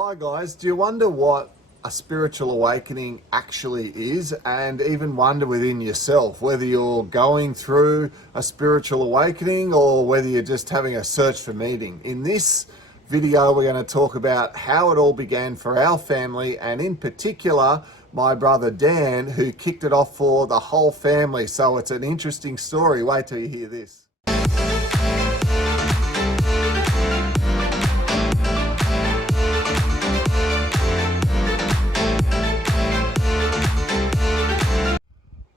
Hi guys, do you wonder what a spiritual awakening actually is, and even wonder within yourself whether you're going through a spiritual awakening or whether you're just having a search for meaning? In this video we're going to talk about how it all began for our family, and in particular my brother Dan, who kicked it off for the whole family. So it's an interesting story. Wait till you hear this.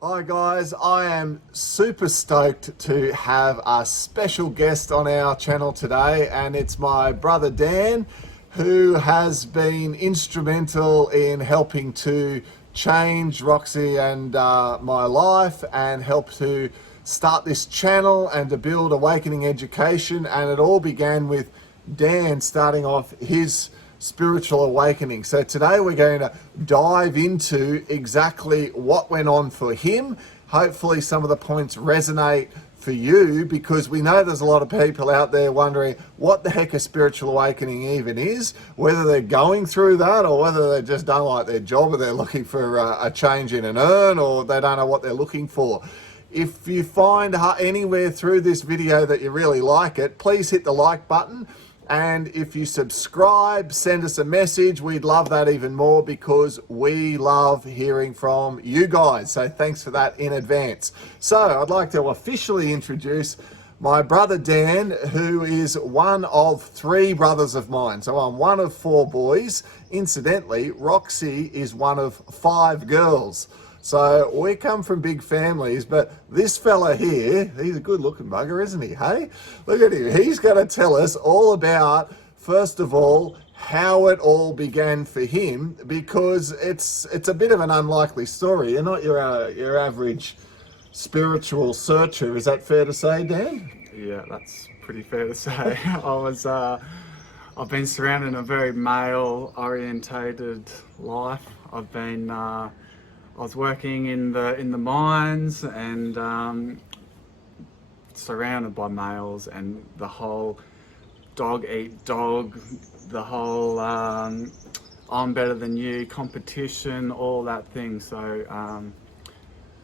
Hi guys, I am super stoked to have a special guest on our channel today, and it's my brother Dan, who has been instrumental in helping to change Roxy and my life, and help to start this channel and to build Awakening Education. And it all began with Dan starting off his spiritual awakening. So today we're going to dive into exactly what went on for him. Hopefully some of the points resonate for you, because we know there's a lot of people out there wondering what the heck a spiritual awakening even is, whether they're going through that or whether they just don't like their job or they're looking for a change in an earn, or they don't know what they're looking for. If you find anywhere through this video that you really like it, please hit the like button. And if you subscribe, send us a message. We'd love that even more, because we love hearing from you guys. So thanks for that in advance. So I'd like to officially introduce my brother Dan, who is one of 3 brothers of mine. So I'm one of 4 boys. Incidentally, Roxy is one of 5 girls. So we come from big families, but this fella here, he's a good looking bugger, isn't he? Hey, look at him. He's going to tell us all about, first of all, how it all began for him, because it's a bit of an unlikely story. You're not your average spiritual searcher. Is that fair to say, Dan? Yeah, that's pretty fair to say. I've been surrounded in a very male orientated life. I was working in the mines, and surrounded by males, and the whole dog eat dog, the whole I'm better than you competition, all that thing. So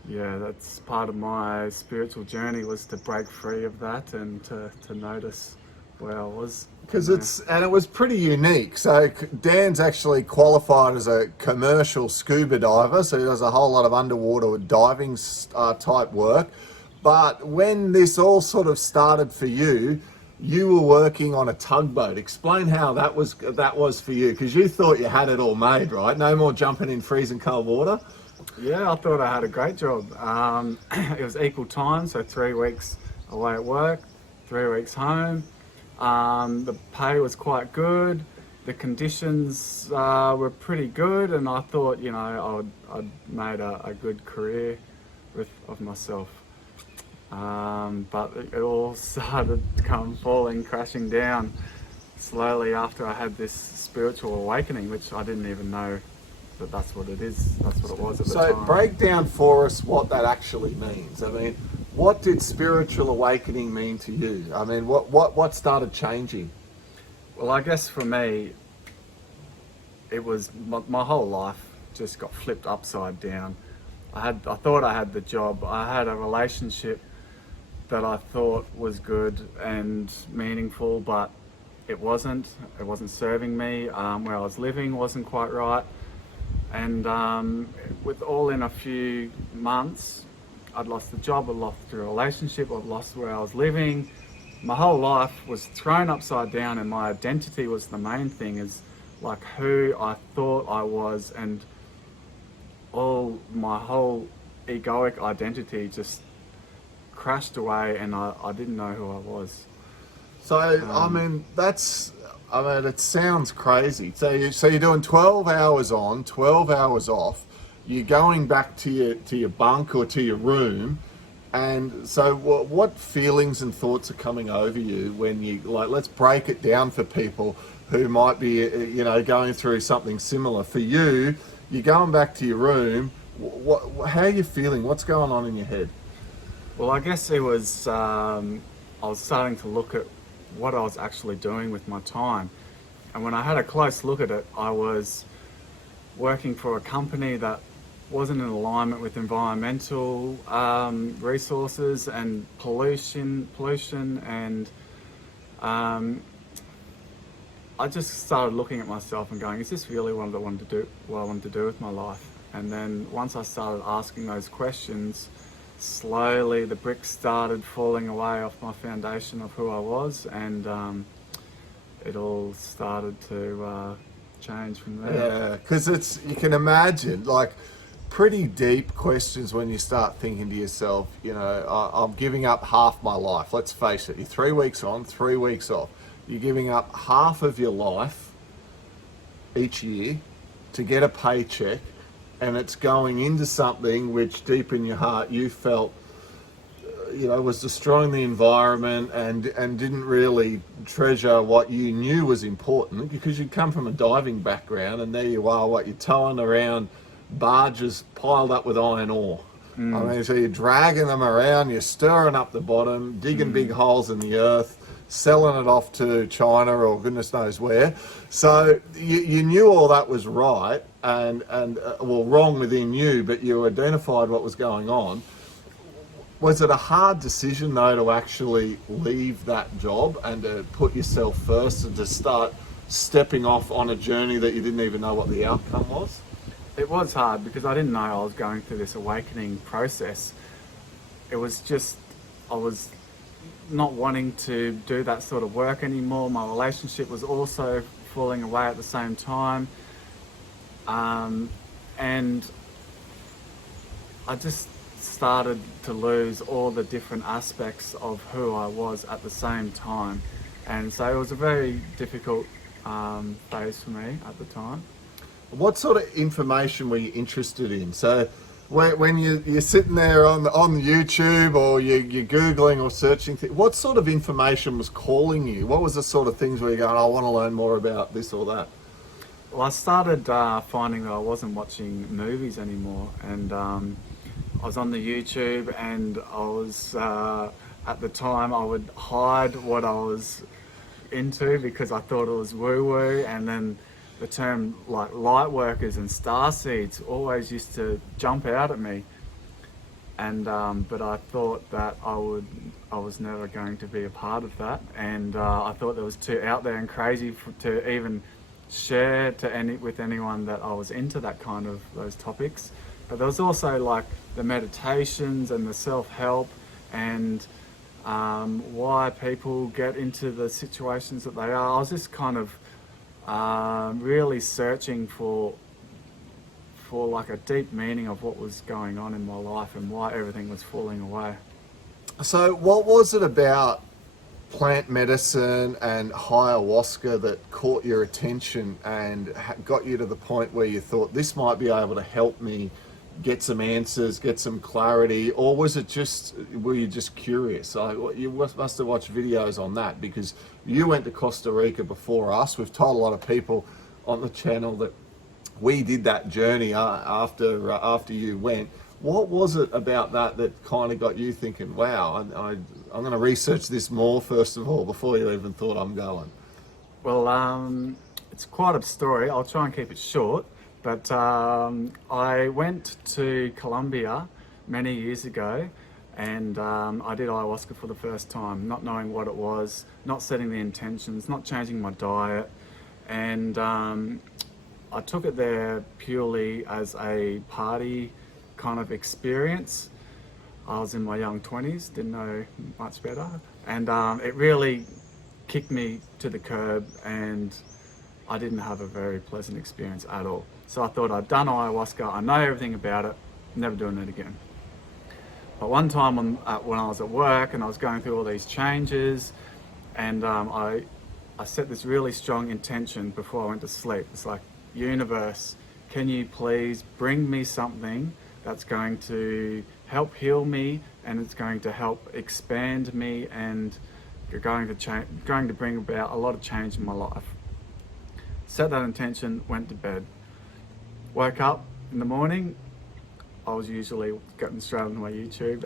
yeah, that's part of my spiritual journey, was to break free of that and to notice where I was. Because it was pretty unique. So Dan's actually qualified as a commercial scuba diver, so he does a whole lot of underwater diving type work. But when this all sort of started for you, you were working on a tugboat. Explain how that was for you, because you thought you had it all made, right? No more jumping in freezing cold water. Yeah, I thought I had a great job. It was equal time, so 3 weeks away at work, 3 weeks home. The pay was quite good, the conditions were pretty good, and I thought, you know, I'd made a good career of myself. But it all started to come falling, crashing down slowly after I had this spiritual awakening, which I didn't even know that that's what it is. That's what it was at the time. So break down for us what that actually means. I mean, what did spiritual awakening mean to you? I mean, what started changing? Well, I guess for me, it was my whole life just got flipped upside down. I thought I had the job. I had a relationship that I thought was good and meaningful, but it wasn't. It wasn't serving me. Where I was living wasn't quite right. And with all in a few months, I'd lost the job, I'd lost the relationship, I'd lost where I was living. My whole life was thrown upside down, and my identity was the main thing, is like who I thought I was, and my whole egoic identity just crashed away, and I didn't know who I was. So, I mean, it sounds crazy. So you're doing 12 hours on, 12 hours off. You're going back to your bunk or to your room, and so what feelings and thoughts are coming over you when you, like, let's break it down for people who might be, you know, going through something similar. For you, you're going back to your room. How are you feeling? What's going on in your head? Well, I guess it was, I was starting to look at what I was actually doing with my time. And when I had a close look at it, I was working for a company that wasn't in alignment with environmental resources and pollution, and I just started looking at myself and going, is this really what I wanted to do with my life? And then once I started asking those questions, slowly the bricks started falling away off my foundation of who I was, and it all started to change from there. Yeah, because you can imagine, like, pretty deep questions when you start thinking to yourself, I'm giving up half my life. Let's face it, you're 3 weeks on, 3 weeks off. You're giving up half of your life each year to get a paycheck, and it's going into something which deep in your heart you felt was destroying the environment, and didn't really treasure what you knew was important, because you come from a diving background, and there you are, you're towing around barges piled up with iron ore. I mean, so you're dragging them around, you're stirring up the bottom, digging big holes in the earth, selling it off to China or goodness knows where. So you knew all that was right and wrong within you, but you identified what was going on. Was it a hard decision though to actually leave that job and to put yourself first and to start stepping off on a journey that you didn't even know what the outcome was? It was hard because I didn't know I was going through this awakening process. It was just, I was not wanting to do that sort of work anymore. My relationship was also falling away at the same time. And I just started to lose all the different aspects of who I was at the same time. And so it was a very difficult phase for me at the time. What sort of information were you interested in? So when you're sitting there on YouTube, or you're Googling or searching, what sort of information was calling you? What was the sort of things where you're going, I want to learn more about this or that? Well, I started finding that I wasn't watching movies anymore, and I was on the YouTube, and I was, at the time, I would hide what I was into because I thought it was woo-woo, and then the term like light workers and star seeds always used to jump out at me, and but I thought that I was never going to be a part of that, and I thought that was too out there and crazy to even share with anyone that I was into that kind of those topics. But there was also like the meditations and the self-help, and why people get into the situations that they are. I was just kind of really searching for like a deep meaning of what was going on in my life and why everything was falling away. So what was it about plant medicine and ayahuasca that caught your attention and got you to the point where you thought, this might be able to help me get some answers, get some clarity? Or was it were you just curious? You must have watched videos on that, because you went to Costa Rica before us. We've told a lot of people on the channel that we did that journey after you went. What was it about that kind of got you thinking, wow, I'm going to research this more first of all before you even thought I'm going? Well, it's quite a story. I'll try and keep it short. But I went to Colombia many years ago, and I did ayahuasca for the first time, not knowing what it was, not setting the intentions, not changing my diet. And I took it there purely as a party kind of experience. I was in my young 20s, didn't know much better. And it really kicked me to the curb, and I didn't have a very pleasant experience at all. So I thought, I'd done ayahuasca, I know everything about it, never doing it again. But one time when I was at work and I was going through all these changes, and I set this really strong intention before I went to sleep. It's like, universe, can you please bring me something that's going to help heal me, and it's going to help expand me, and you're going to bring about a lot of change in my life. Set that intention, went to bed. Woke up in the morning, I was usually getting straight on my YouTube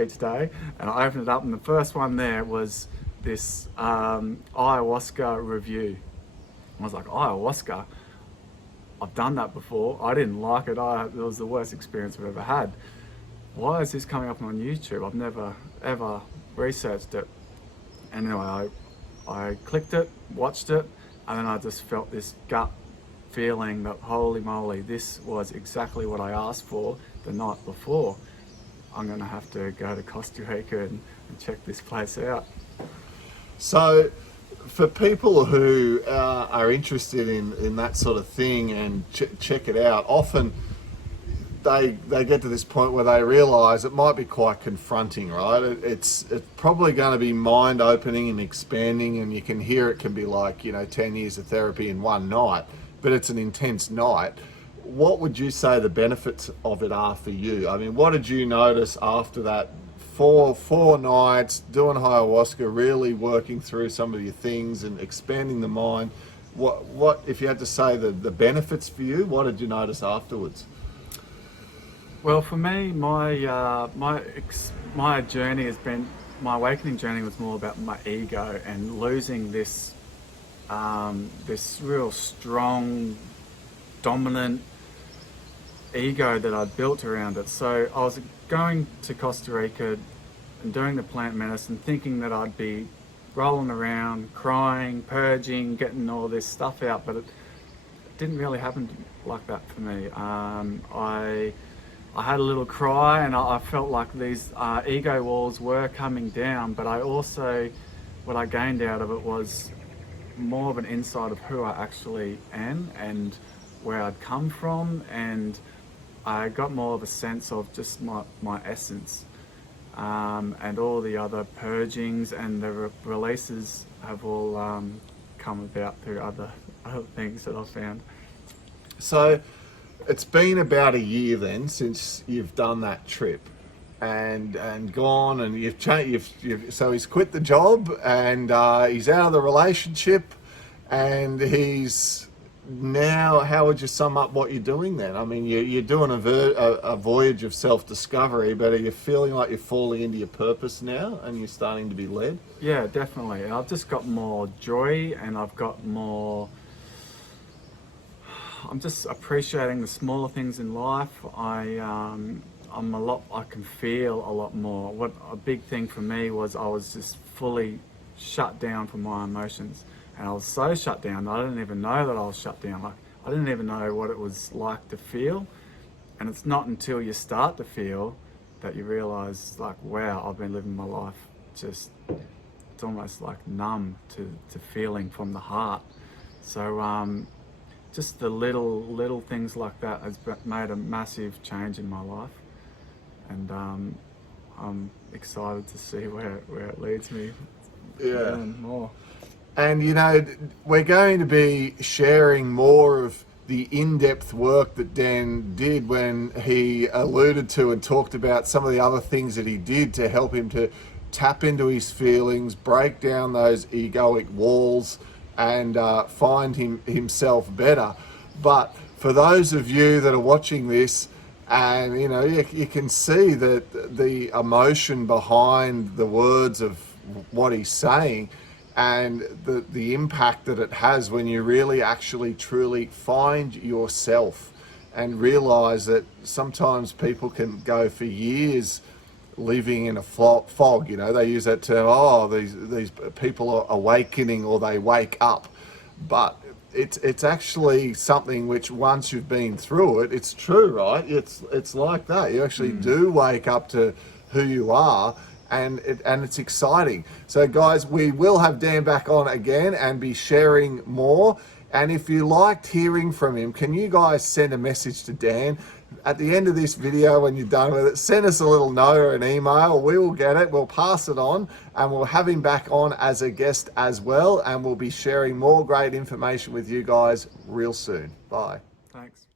each day, and I opened it up, and the first one there was this ayahuasca review. I was like, ayahuasca, I've done that before. I didn't like it. It was the worst experience I've ever had. Why is this coming up on YouTube? I've never ever researched it. Anyway, I clicked it, watched it, and then I just felt this gut feeling that, holy moly, this was exactly what I asked for the night before. I'm gonna have to go to Costa Rica and check this place out. So for people who are interested in that sort of thing and check it out, often they get to this point where they realize it might be quite confronting, right? It's probably going to be mind opening and expanding, and you can hear it can be like, 10 years of therapy in one night, but it's an intense night. What would you say the benefits of it are for you? I mean, what did you notice after that four nights doing ayahuasca, really working through some of your things and expanding the mind? What if you had to say the benefits for you, what did you notice afterwards? Well, for me, my journey has been, my awakening journey was more about my ego and losing this real strong, dominant ego that I'd built around it. So I was going to Costa Rica and doing the plant medicine, thinking that I'd be rolling around, crying, purging, getting all this stuff out, but it didn't really happen like that for me. I had a little cry, and I felt like these ego walls were coming down, but I also, what I gained out of it was more of an insight of who I actually am and where I'd come from, and I got more of a sense of just my essence. And all the other purgings and the releases have all come about through other things that I've found. So it's been about a year then since you've done that trip and gone, and you've changed. So he's quit the job, and he's out of the relationship, and he's now. How would you sum up what you're doing then? I mean, you're doing a voyage of self-discovery, but are you feeling like you're falling into your purpose now, and you're starting to be led? Yeah, definitely. I've just got more joy, and I've got more. I'm just appreciating the smaller things in life. I can feel a lot more. What a big thing for me was I was just fully shut down from my emotions, and I was so shut down that I didn't even know that I was shut down. Like, I didn't even know what it was like to feel, and it's not until you start to feel that you realize, like, wow, I've been living my life just, it's almost like numb to feeling from the heart. So just the little things like that has made a massive change in my life, and I'm excited to see where it leads me. Yeah. More. And we're going to be sharing more of the in-depth work that Dan did when he alluded to and talked about some of the other things that he did to help him to tap into his feelings, break down those egoic walls, and find himself better. But for those of you that are watching this, and you can see that the emotion behind the words of what he's saying, and the impact that it has when you really actually truly find yourself and realize that sometimes people can go for years living in a fog. They use that term, these people are awakening, or they wake up, but it's actually something which, once you've been through it, it's true, right? It's like that. You actually do wake up to who you are, and it's exciting. So guys, we will have Dan back on again and be sharing more. And if you liked hearing from him, can you guys send a message to Dan? At the end of this video, when you're done with it, send us a little note or an email. We will get it, we'll pass it on, and we'll have him back on as a guest as well, and we'll be sharing more great information with you guys real soon. Bye. Thanks.